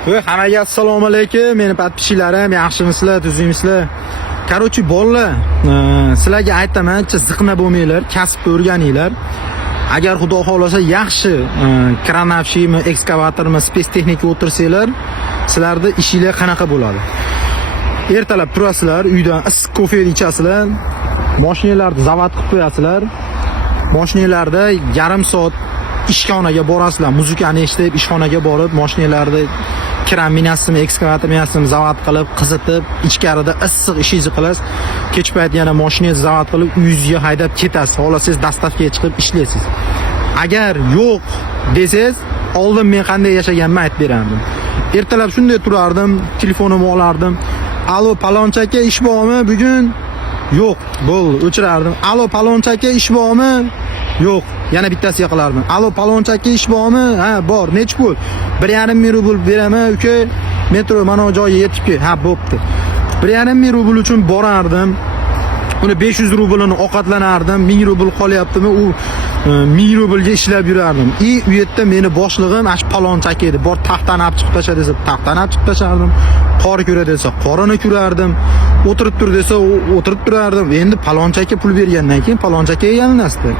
Hammaga assalomu alaykum. Meni podpischiklarim, yaxshimisizlar, tuzingmisizlar? Короче, bolalar, sizlarga aytaman, ziqna bo'lmanglar, kasbni o'rganinglar. Agar xudo xolasa yaxshi kranavshimi, ekskavatormi, spesitexnika o'tirsanglar, sizlarda ishinglar qanaqa bo'ladi? Ertalab turasizlar, uydan issiq kofe ichasizlar, mashinalarni zavod qilib qo'yasizlar. Mashinalarda yarim soat ishxonaga borasizlar, muzikani eshitib, ishxonaga borib, mashinalarni kran minasini, ekskavator minasini zavod qilib, qizitib, ichkarida issiq ishingizni qilasiz. Kech payt yana mashinangizni zavod qilib, uyingizga haydab ketasiz. Xohlasangiz dastavkaga chiqib ishlaysiz. Agar yo'q desangiz, oldin men qanday yashaganimni aytib berardim. Ertalab shunday turardim, telefonimni olardim. Alo, palonchi aka, ish bormi bugun? Yo'q, bo'ldi, o'chirardim. Alo, palonchi aka, ish bormi? Yo'q, yana bittasiga qilardim. Alo, palonchi aka, ish bormi? Ha, bor. Nech pul? 1,5 ming rubl beraman, uka. Metro mana bu joyga yetibdi. Ha, bo'pti. 1,5 ming rubl uchun borardim. Uni 500 rublini ovqatlanardim. 1000 rubl qolyaptimi? U 1000 rublga ishlab yurardim. U yerda meni boshlig'im ash palonchi aka edi. Bor taxtani olib chiqib tasha desa, taxtani olib chiqib tashardim. Qor ko'ra desa, qorini ko'rardim. O'tirib tur desa, o'tirib turardim. Endi palonchi aka pul bergandan keyin palonchi akaga yalinasizlar.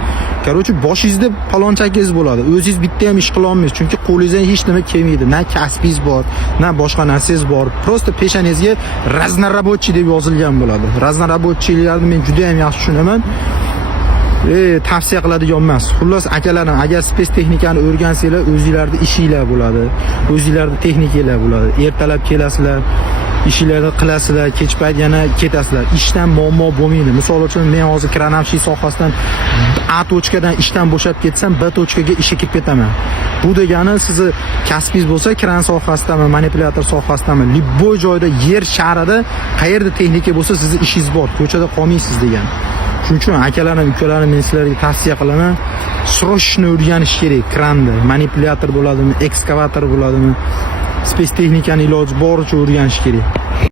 Короче, boshingizda palonchi akangiz bo'ladi. O'zingiz bitta ham ish qila olmaysiz, chunki qo'lingizdan hech nima kelmaydi. Na kasbingiz bor, na boshqa narsangiz bor. Просто peshanangizga raznorobochий deb yozilgan bo'ladi. Raznorobochiylarni men juda ham yaxshi tushunaman. Tavsiya qiladigan emas. Xullas, akalarim, agar spesitexnikani o'rgansanglar, o'zingizlarda ishinglar bo'ladi. O'zingizlarda texnikalar bo'ladi. Ertalab kelasizlar, ishlarni qilasizlar, kech payt yana ketasizlar. Ishdan muammo bo'lmaydi. Misol uchun, men hozir kranavshiy sohasidan A tochkadan ishdan bo'shab ketsam, B tochkaga ishga kelib ketaman. Bu degani sizni kasbingiz bo'lsa, kran sohasidami, manipulyator sohasidami, libboy joyda, yer sharida qayerda texnika bo'lsa, sizning ishingiz bor. Ko'chada qolmaysiz degan. Shuning uchun akalarim, ukalarim, men sizlarga tavsiya qilaman, srochno o'rganish kerak. Kranda, manipulyator bo'ladimi, ekskavator bo'ladimi, spesitexnikani iloji boricha o'rganish kerak.